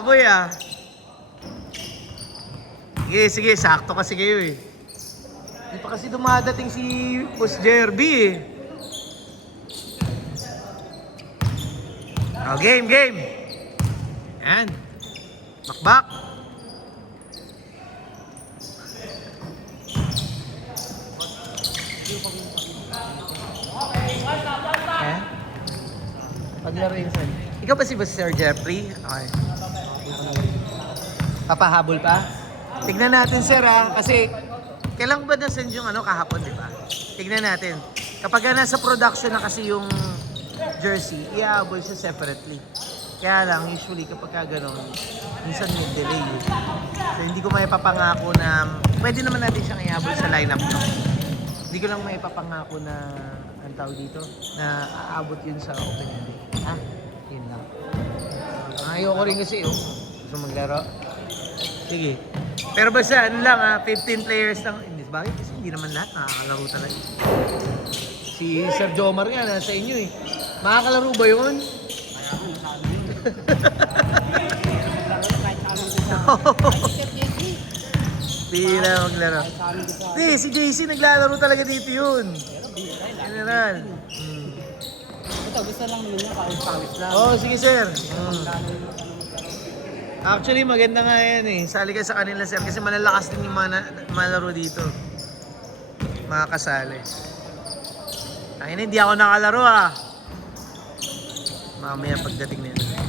Boy ah. Sige, sige, sakto kasi kayo eh. Hindi pa kasi dumadating si Boss Jerby eh. Oh, game, game. Yan. Bakbak. Eh? Paglaro yun saan? Ikaw ba si Boss Sir Jeffrey? Okay. Papahabol pa? Tignan natin sir ha, kasi kailan ba na-send yung kahapon, di ba? Tignan natin. Kapag nasa production na kasi yung jersey, i-ahabol siya separately. Kaya lang, usually kapag gano'n, minsan may delay eh. So hindi ko may papangako na, pwede naman natin siyang i-ahabol sa lineup no? Hindi ko lang may papangako na, ang tawag dito, na aabot yun sa opening day. Ha? Yun lang. Ayoko rin kasi gusto maglaro. Sige. Pero basta lang 15 players lang. Bakit? Kasi hindi naman lahat nakakalaro talaga. Si Sir Jomar nga nasa inyo eh. Makakalaro ba yun? Pira maglaro. Hindi, si JC naglalaro talaga dito yun. General. Ito, gusto lang niya pawis-pawis lang. Oo, sige sir. Actually, maganda nga yan eh. Sali ka sa kanila, sir. Kasi malalakas din yung malaro dito. Mga kasali. Ay, hindi ako nakalaro Mamaya pagdating nila.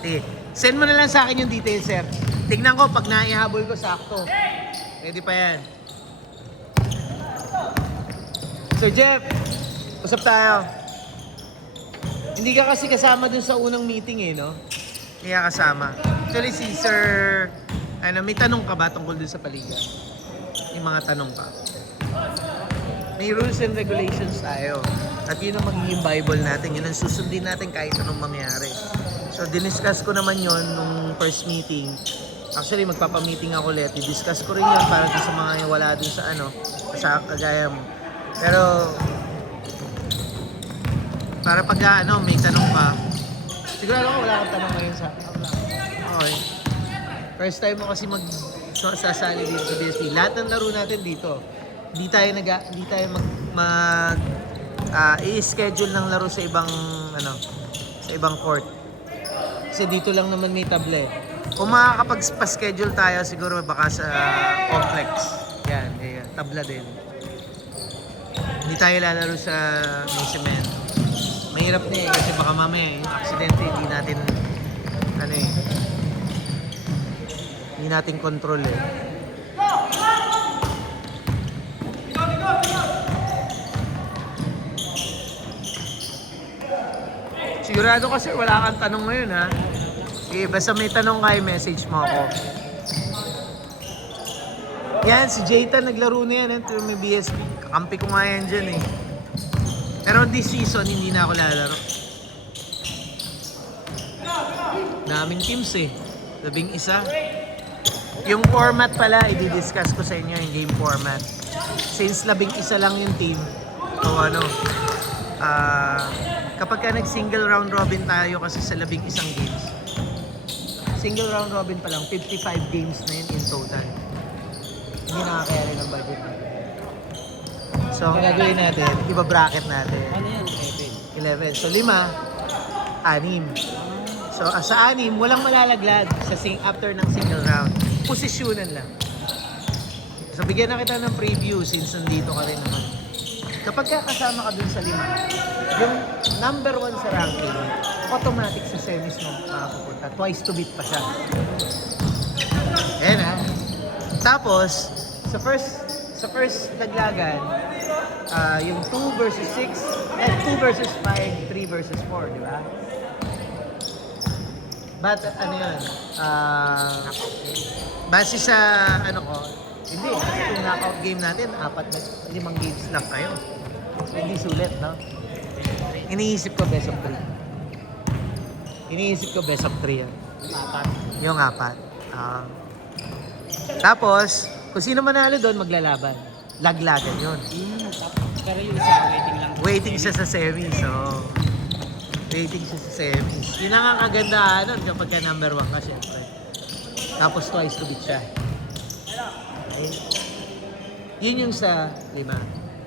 Sige, send mo na lang sa akin yung details, sir. Tignan ko, pag naihabol ko, sakto. Ready pa yan. Sir Jeff, usap tayo. Hindi ka kasi kasama dun sa unang meeting eh, no? Hindi ka kasama. Actually, si Sir, may tanong ka ba tungkol dun sa paliga? May mga tanong ka. May rules and regulations tayo. At yun ang magiging Bible natin. Yun ang susundin natin kahit anong mangyari. So, diniscuss ko naman yon nung first meeting. Actually, magpapamiting ako ulit. I-discuss ko rin yun para sa mga wala dun sa sa kagaya mo. Pero, para pag may tanong ka, sigurado ko wala kang tanong ngayon sa okay. First time mo kasi sasali dito sa BSP. Lahat ng laro natin dito. Hindi tayo i-schedule ng laro sa ibang sa ibang court. Kasi dito lang naman may table. Kung makakapag-schedule tayo siguro baka sa complex. Yan, tabla din. Hindi tayo lalaro sa may cemento. Mahirap na kasi baka mamaya yung aksidente hindi natin control eh. Sigurado kasi wala kang tanong ngayon ha. Sige, basta may tanong kayo, message mo ako. Yan, si Jaytan naglaro na yan. Ito may BSP. Kakampi ko nga yan dyan eh. Pero this season, hindi na ako lalaro. Daming teams eh. 11. Yung format pala, i-discuss ko sa inyo yung game format. Since 11 lang yung team, so kapag ka nag-single round robin tayo kasi sa 11 games, single round robin pa lang, 55 games na yun in total. Hindi nakakayari ng budget natin. So, ang gagawin natin, iba-bracket natin. Ano yan? 11. So, 5, 6. So, sa 6, walang malalaglag after ng single round. Posisyonan lang. So, bigyan na kita ng preview since nandito ka rin naman. Kapag kasama ka dun sa 5, yung number 1 sa ranking, automatic sa semis mo makapupunta. Twice to beat pa siya. Ayan ha. Tapos, sa first laglagan, yung 2 versus 6, 2 versus 5, 3 versus 4, di ba? But yun? Base sa hindi, kasi kung knockout game natin, 5 games lang tayo. So, hindi sulit, no? Iniisip ko best of 3. Yan. Yung 4. Tapos, kung sino manalo doon, maglalaban. Laglagan yun. Pero yung isa, waiting lang. Waiting siya sa semi, so Waiting siya sa semis. Yun ang kagandahan nun kapag ka number 1 ka, syempre. Tapos twice to beat siya. Okay. Yun yung sa 5.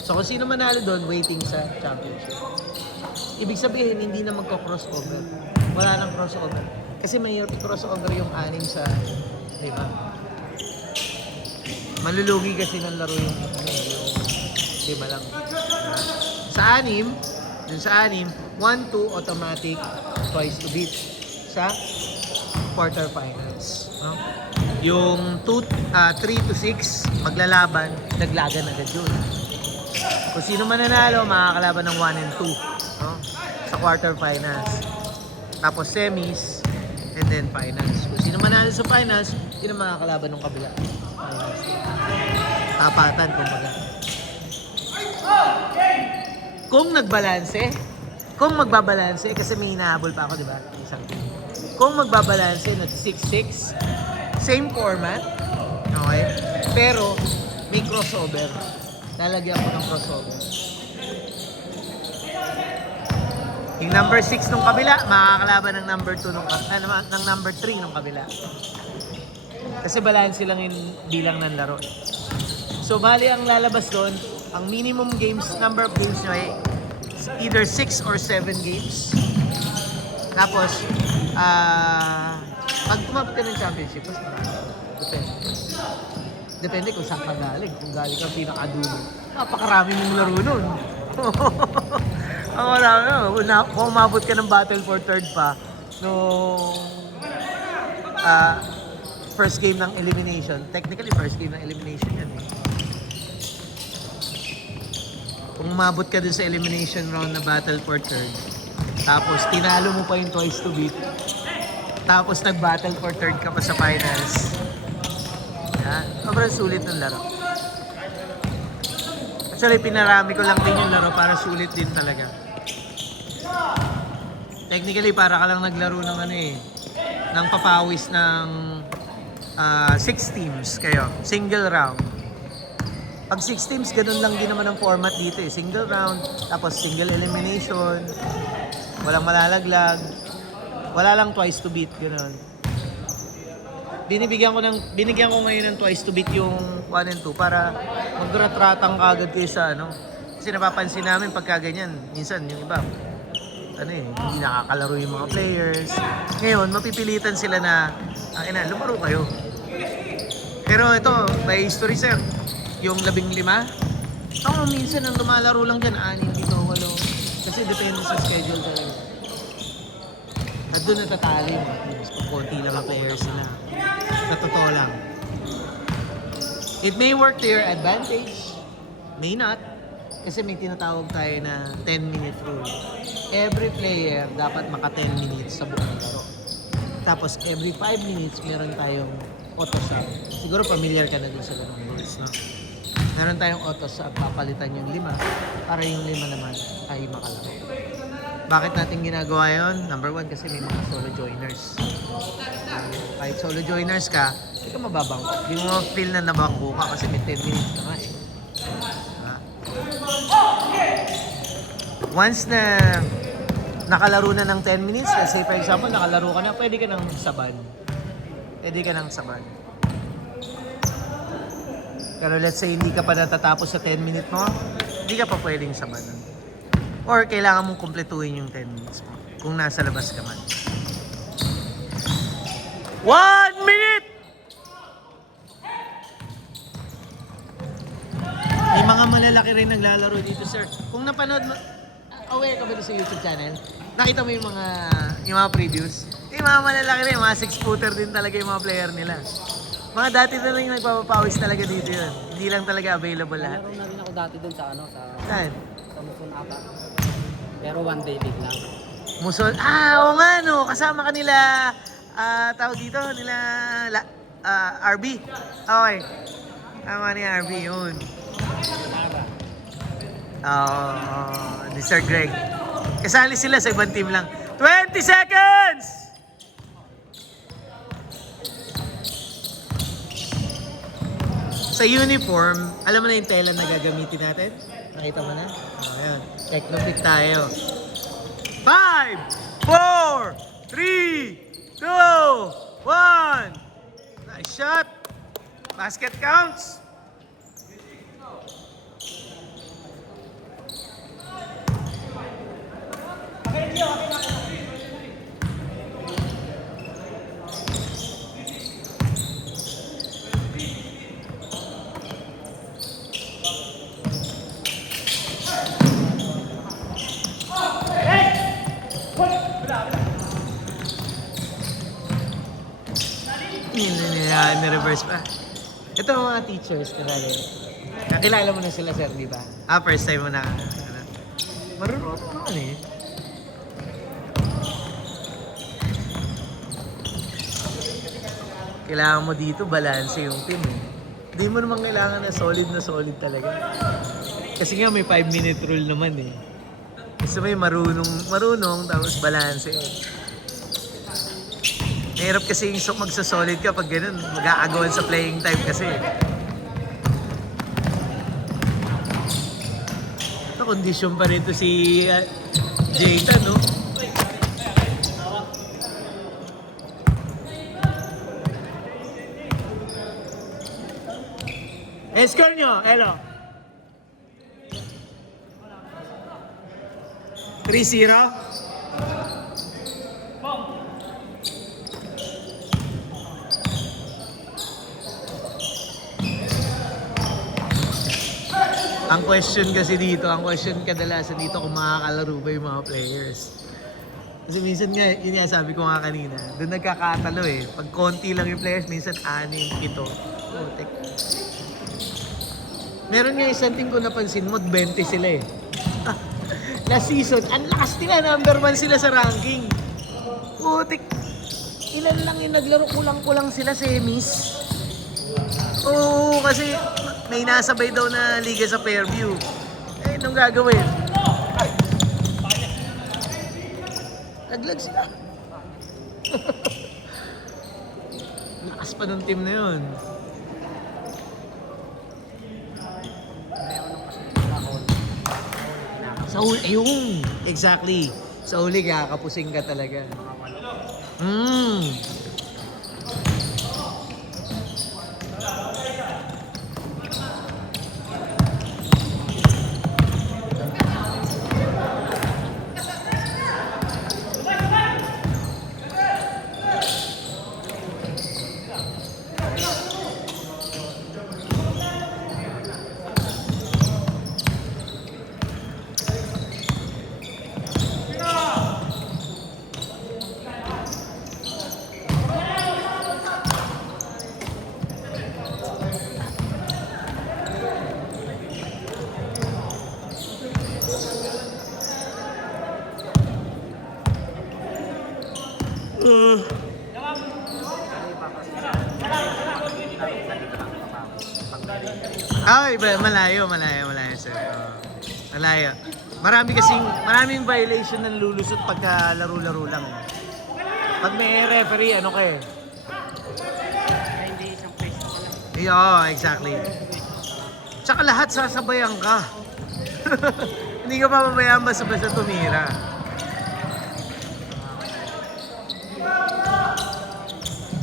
So kung sino manalo doon, waiting sa championship. Ibig sabihin, hindi na magko-crossover. Wala nang crossover. Kasi mahirap i-crossover yung 6 sa 5. Malulugi kasi ng laro yung 5 lang. Sa 6, dun sa 6, 1-2 automatic, twice to beat sa quarterfinals. No? Yung 3 to 6, maglalaban, daglagan agad yun. Kung sino mananalo, makakalaban ng 1 and 2, no? Sa quarterfinals. Tapos semis, and then finals. Kung sino manalo sa finals, yun ang makakalaban ng kabila. Finals. Tapatan, kumbaga. Kung magbabalanse, kasi may hinahabol pa ako, di ba? Isang team. Kung magbabalanse na 6-6, same format, okay? Pero may crossover. Lalagyan ko ng crossover. Yung number 6 nung kabila, makakalaban ng number 2 ng number 3 nung kabila. Kasi balance lang yung bilang ng laro. So bali ang lalabas doon, ang minimum games, number of games nyo ay either 6 or 7 games. Tapos, pag tumabot ka ng championship, mas marami. Depende kung saan ka galing. Kung galing ka pinakadulo, napakarami mong laro nun. Kung umabot ka ng battle for third pa, nung first game ng elimination, technically first game ng elimination yan eh. Kung umabot ka dun sa elimination round na battle for third, tapos tinalo mo pa yung twice to beat, tapos nag-battle for third ka pa sa finals. Yan. Sobrang sulit ng laro. Actually, pinarami ko lang din yung laro para sulit din talaga. Technically, para ka lang naglaro ng ng papawis ng 6 teams kayo. Single round. Pag 6 teams, ganun lang din naman ang format dito eh. Single round, tapos single elimination, walang malalaglag, wala lang twice to beat, ganun. Binigyan ko ngayon ng twice to beat yung 1 and 2 para magratratang kagad kayo sa Kasi napapansin namin pagka ganyan, minsan yung iba, hindi nakakalaro yung mga players. Ngayon, mapipilitan sila na, lumaro kayo. Pero ito, by history sir, yung 15, minsan ang lumalaro lang dyan, 6, 7, 8. Kasi depende sa schedule talaga. At doon natatali mo. Konti lang ang players nila. Sa totoo lang. It may work to your advantage. May not. Kasi may tinatawag tayo na 10-minute rule. Every player dapat maka 10 minutes sa buong laro. Tapos every 5 minutes meron tayong auto sub. Siguro familiar ka na dun sa ganung rules, no? Meron tayong auto sub, papalitan yung 5 para yung 5 naman ay makalaro. Bakit natin ginagawa yon? Number 1, kasi may mga solo joiners. Kahit solo joiners ka, hindi ka mababang. Hindi mo feel na nabangko ka kasi may 10 minutes ka nga eh. Once na nakalaro na ng 10 minutes, let's say for example, nakalaro ka na, pwede ka nang saban. Pero let's say hindi ka pa natatapos sa 10 minutes mo, hindi ka pa pwedeng sabanan. Or kailangan mong kumpletuhin yung 10 minutes mo kung nasa labas ka man. 1 minute! May mga malalaki rin naglalaro dito, sir. Kung napanood mo, aware ka ba sa YouTube channel? Nakita mo yung mga previews? Yung mga malalaki rin, mga 6-footer din talaga yung mga player nila. Mga dati na lang yung nagpapapawis talaga dito yun. Hindi lang talaga available lahat. Nalaro na rin ako dati dun sa Saan? sa Muson Apa. Pero one day league lang. Muson. Oo nga no. Kasama ka nila, tawag dito, nila RB. Okay. Tama ni RB yun. Ni Sir Greg. Kasali sila sa ibang team lang. 20 seconds! Sa uniform, alam mo na yung tela na gagamitin natin? Nakita mo na? Ayan. Technopic tayo. 5, 4, 3, 2, 1. Nice shot. Basket counts. Ni-reverse pa. Ito ang mga teachers, kanali. Nakilala mo na sila, sir, di ba? First time mo na. Ano. Marunong naman eh. Kailangan mo dito, balance yung team eh. Hindi mo naman kailangan na solid talaga. Kasi nga may 5-minute rule naman eh. Gusto mo yung marunong, tapos balance eh. Mahirap kasi yung magsasolid ka pag ganun, mag-aagawan sa playing time kasi. Ito, kondisyon pa rin to si Jaytan, no? Score nyo, Elo. 3-0. Ang question kasi dito, ang question kadalasan dito kung makakalaro ba yung mga players. Kasi minsan nga, yun nga sabi ko nga kanina, doon nagkakatalo eh. Pag konti lang yung players, minsan 6, 7. Putek. Meron nga isang team ko napansin mo, 20 sila eh. Last season, ang lakas nila, number 1 sila sa ranking. Putek. Ilan lang yung naglaro, kulang-kulang sila semis. Oo, kasi may nasabay daw na liga sa Fairview. Eh, anong gagawin? Laglag sila. Lakas pa ng team na yun. Sa huli, ayun. Exactly. Sa huli, kakapusing ka talaga. Ay, malayo sir. Malayo. Maraming violation ng lulusot pagka laro-laro lang. Pag may referee, ano kayo? Hindi isang place na lang. Yeah, exactly. Tsaka lahat sasabayan ka. Hindi ka papabayaan basta-basta tumira.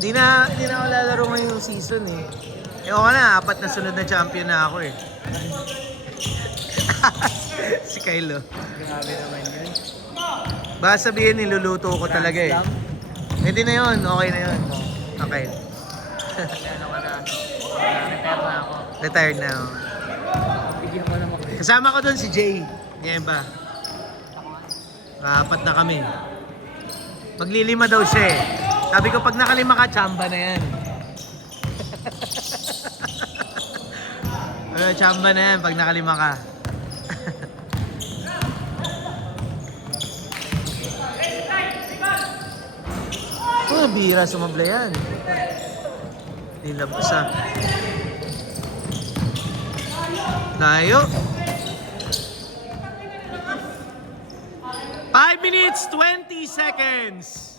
Hindi na ako lalaro ngayong season eh. Ewan ka na, 4 na sunod na champion na ako eh. Si Kylo. Grabe naman yun. Baka sabihin, niluluto ko talaga eh. Pwede na yun, okay na yun. Okay. Ano ka na? Retire na ako. Retired na ako. Bigyan mo naman. Kasama ko doon si Jay. Ngayon ba? 4 na kami. Maglilima daw siya eh. Sabi ko, pag nakalima ka, chamba na yan. Chamba na yan pag nakalima ka. Bira sumabla yan. Nilabas ah. Layo. 5 minutes, 20 seconds.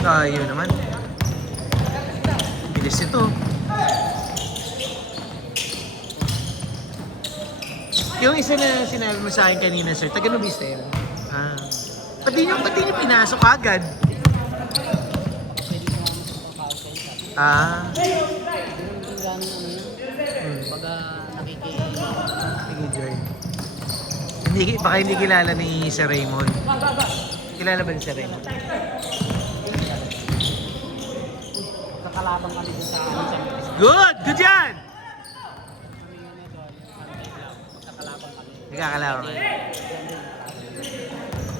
Tayo naman. bilis ito. Yung isa na sinabi mo sa akin kanina, sir, taga Nobista yun. Ah. Pati nyo pinasok agad. Pwede sumama sa pagkakasay. Ah. Yung gano'n ano yun. Baga Sige, Joy. Baka hindi kilala ni Sir Raymond. Kilala ba ni Sir Raymond? Kakalaban kami dun sa amin sa Good! Good yan! kami yun na doon. Kakalaban kami. Hindi ka kalala.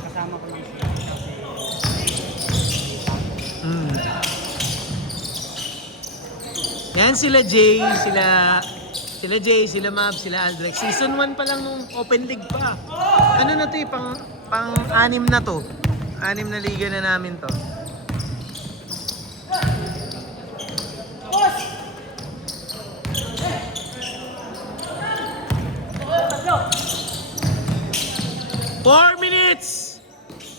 Kasama ko lang sila kasi Mm. Yan sila Jay, sila Mab, sila Aldrex. Season 1 pa lang nung Open League pa. Ano na to pang-anim na to. 6 na liga na namin to. Four minutes!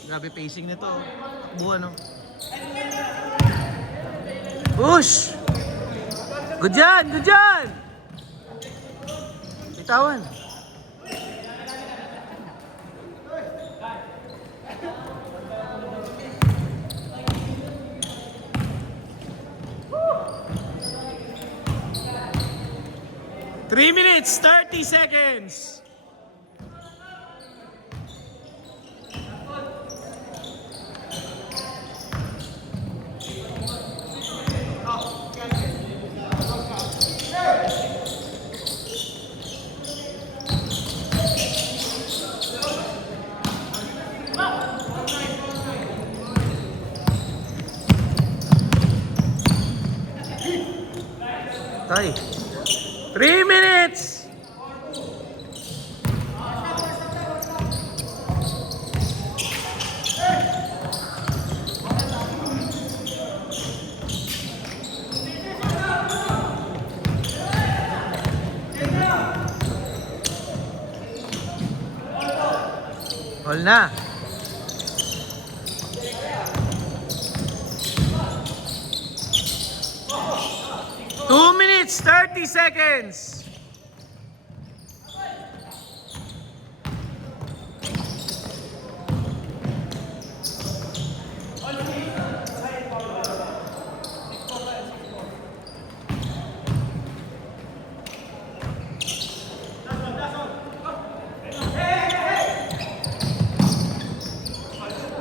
Grabe pacing nito. Buwan, no? Push! Good yan! Good yan! Bitawan. Three minutes, 30 seconds. Tay. 3 minutes! All na. Two minutes, 30 seconds.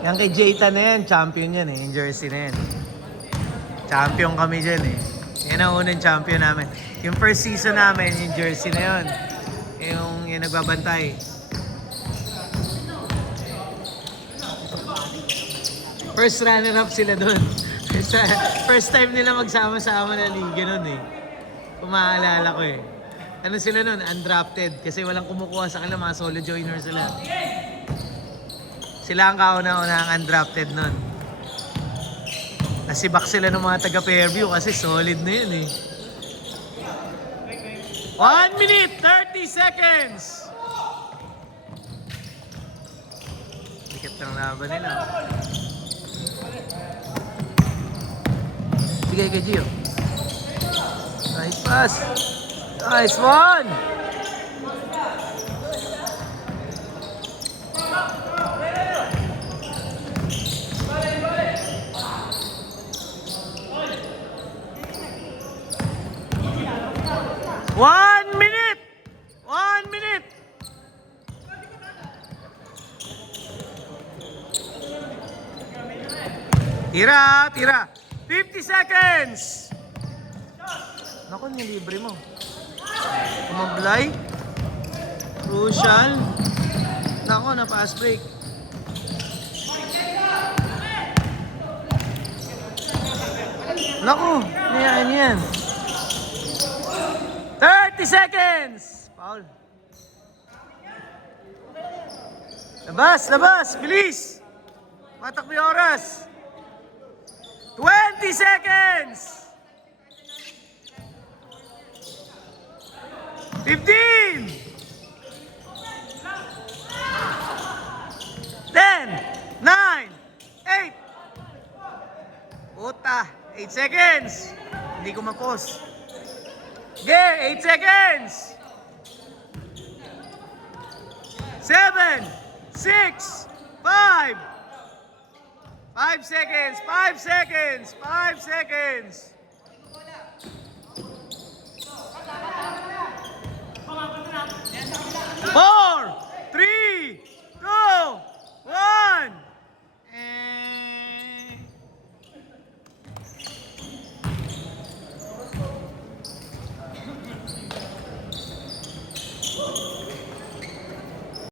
Yan kay Jayta na yan, champion yan eh, yung jersey na yan. Champion kami dyan eh. Yan ang unang champion namin. Yung first season namin, yung jersey na yun. Yung nagbabantay. First runner-up sila dun. First time nila magsama-sama na liga nun eh. Kung maaalala ko eh. Ano sila nun? Undrafted. Kasi walang kumukuha sa kanila, mga solo joiner sila. Sila ang kauna-una ang undrafted nun. Nasibak sila ng mga taga-Fairview kasi solid na yun eh. 1 minute, 30 seconds! Dikit ng laban nila. Sige kay Gio. Nice pass. Nice one! One minute! Tira! 50 seconds! Naku, nilibre mo. Kumablay. Crucial. Naku, na-pass break. Naku, ano yan? 30 seconds! Foul. Labas! Bilis! Matakbo yung oras. 20 seconds! 15! 10! 9! 8! Puta! 8 seconds! hindi ko ma-pause. Okay, 8 seconds! 7, 6, 5, 5 seconds, 5 seconds, 5 seconds. Ball!